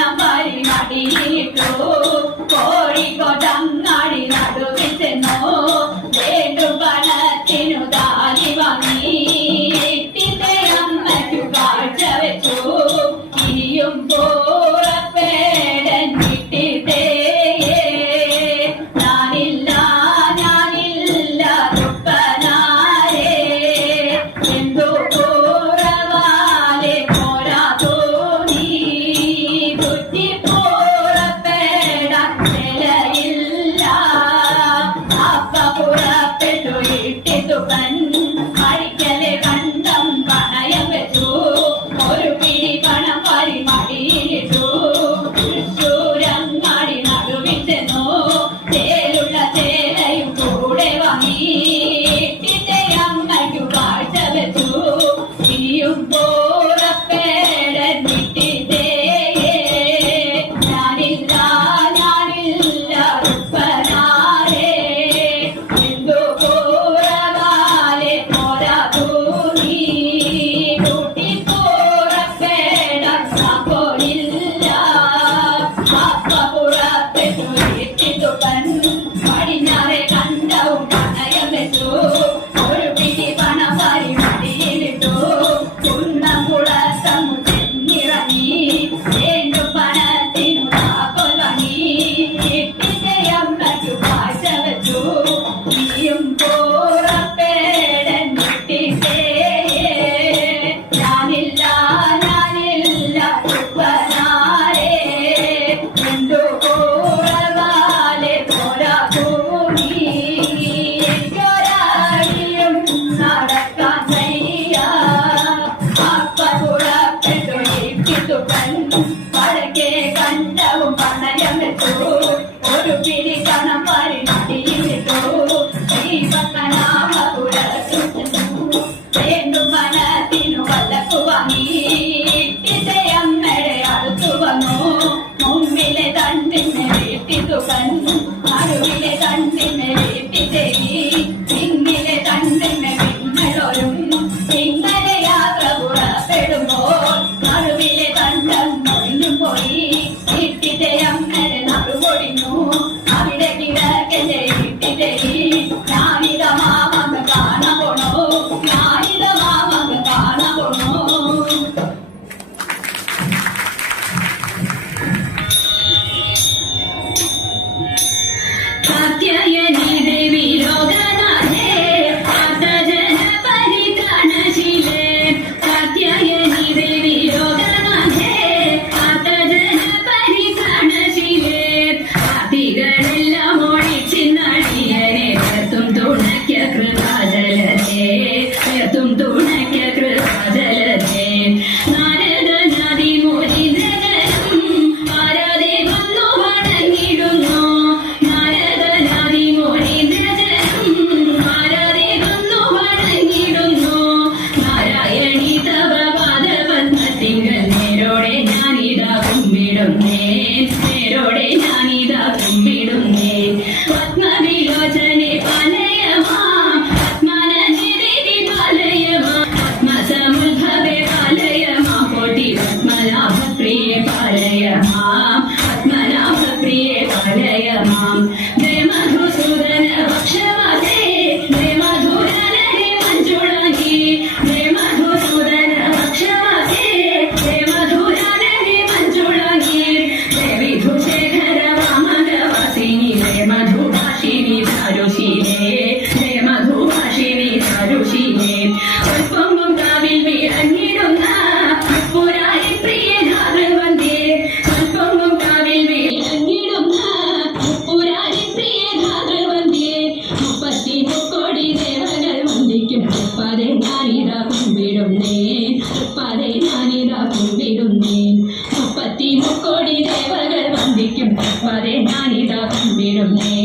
പണം പരിമടിയിട്ടു കോഴിക്കോട്ടങ്ങാടി നടുവിൽ ചെന്നു വേണ്ടും പണത്തിനു താലി വാങ്ങി ഇട്ടിന്റെ അമ്മയ്ക്കു കാഴ്ച വെച്ചു ഇനിയും പോറപ്പേടൻ ഇട്ടിട്ടേ ഞാനില്ല ഞാനില്ല തുപ്പനാരേ എന്തോ പോറവാലെ പോരാ തോന്നി കുറ്റി പോറപ്പേടാൻ നിലയില്ല അപ്പ പുറപ്പെട്ടു ഇട്ടിത്തുപ്പൻ മരിക്കലെ കണ്ടം പണയം വെച്ചു ഒരു പിടി പണം പരിമടിയിലിട്ടു ചൂരങ്ങാടി നടുവിൽ ചെന്നു ചേലുള്ള ചേലയും കൂടെ വാങ്ങി ഇട്ടിന്റെ അമ്മയ്ക്കു കാഴ്ച വെച്ചു ഇനിയും പോറപ്പേടൻ ഇട്ടിട്ടേ ഞാനില്ല ഞാനില്ല ഉപ്പനാരേ എന്തോ പോറവാലെ പോരാ തോന്നി കൂട്ടി പോറപ്പേടാൻ സാക്കോലില്ല അപ്പ പുറപ്പെട്ടു ഇട്ടിത്തുപ്പൻ പടിഞ്ഞാറെ കണ്ടവും പണയം വെച്ചു ഒരു പിടി പണം പരിമടിയിലിട്ടു കുന്നം കുളത്തങ്ങു ചെന്നിറങ്ങി വീണ്ടും പണത്തിനു താക്കോൽ വാങ്ങി ഇട്ടിന്റെ അമ്മയ്ക്കു കാഴ്ച വെച്ചു നീയും പോറപ്പേടൻ ഇട്ടിട്ടേ ഞാനില്ല ഞാനില്ല ഉപ്പനാരേ എന്തോ പോറവാലെ പോരാ തോന്നി എനിക്കൊരാടിയും നടക്കാൻ വയ്യ അപ്പ പുറപ്പെട്ടു ഇട്ടിത്തുപ്പൻ വടക്കേ കണ്ടവും പണയം വെച്ചു ഒരു പിടി പണം പരിമടിയിലിട്ടു ഈ പത്മനാഭപുരത്തു ചെന്നു വീണ്ടും പണത്തിനു വല്ലപ്പു വാങ്ങി ഇട്ടിന്റെ അമ്മയുടെ അടുത്തു വന്നു മുമ്പിലെ തണ്ടിനെ വീട്ടിത്തുപ്പൻ നടുവിലെ തണ്ടിനെ വീട്ടിത്തേരി പിന്നിലെ തണ്ടിനെ പിന്നൊരും ഇങ്ങനെ യാത്ര പുറപ്പെടുമ്പോൾ നടുവിലെ തണ്ടം ഒഴിഞ്ഞും പോയി ഇട്ടിന്റെ അമ്മയുടെ നടുപൊടിഞ്ഞു അവിടെ കിഴക്കന്റെ ഇട്ടിത്തേരി ഞാനിത മാമങ്ങ് കാണാൻ പോണോ ഞാനിത മാമങ്ങ് കാണാൻ പോണോ കാത്യായനി ദേവി ലോകനാഥേ ആർത്തജന പരിത്രാണശീലേ കാത്യായനി ദേവി ലോകനാഥേ ആർത്തജന പരിത്രാണശീലേ ആർത്തികളെല്ലാം ഓടിച്ചിന്നടിയനെ തീർത്തും തുണയ്ക്ക കൃപാജലതേ തീർത്തും തുണയ്ക്ക കൃപാജലതേ നാരദനാദി മോരീന്ദ്രനും ആരാധേ വന്നു വണങ്ങിടുന്നു നാരദനാദി മോരീന്ദ്രനും ആരാധേ വന്നു വണങ്ങിടുന്നു നാരായണി തവ പാദപത്മത്തിങ്കൽ നേരോടെ ഞാനിതാ കുമ്പിടുന്നേ നേരോടെ ഞാനിതാ കുമ്പിടുന്നേ പത്മവിലോചനെ പാലയമാം പത്മനനിധി പാലയമാം പത്മസമുദ്ഭവേ പാലയമാം കോട്ടി പത്മനാഭപ്രിയേ പാലയമാം പത്മനാഭപ്രിയേ പാലയമാം ജയ മധുസൂദന ഭക്ഷവാസേ ജയ മധുരനഹേ മഞ്ജുളാംഗി ജയ മധുസൂദന ഭക്ഷവാസേ ജയ മധുരനഹേ മഞ്ജുളാംഗി ജയ വിധുശേഖര വാമകവാസിനി ജയ മധുഭാഷിണി ചാരുശീലേ ജയ മധുഭാഷിണി ചാരുശീലേ ഉൾപ്പൊങ്ങും കാവിൽ വിളങ്ങിടുന്ന പുരാരി പ്രിയ ധാതൃവന്ദേ ഉൾപ്പൊങ്ങും കാവിൽ വിളങ്ങിടുന്ന പുരാരി പ്രിയ ധാതൃവന്ദേ 33 കോടി ദേവകൾ വന്ദിക്കും തൃപ്പാതെ ഞാനിതാ കുമ്പിടുന്നേ തൃപ്പാതെ ഞാനിതാ കുമ്പിടുന്നേ 33 കോടി ദേവകൾ വന്ദിക്കും തൃപ്പാതെ ഞാനിതാ കുമ്പിടുന്നേ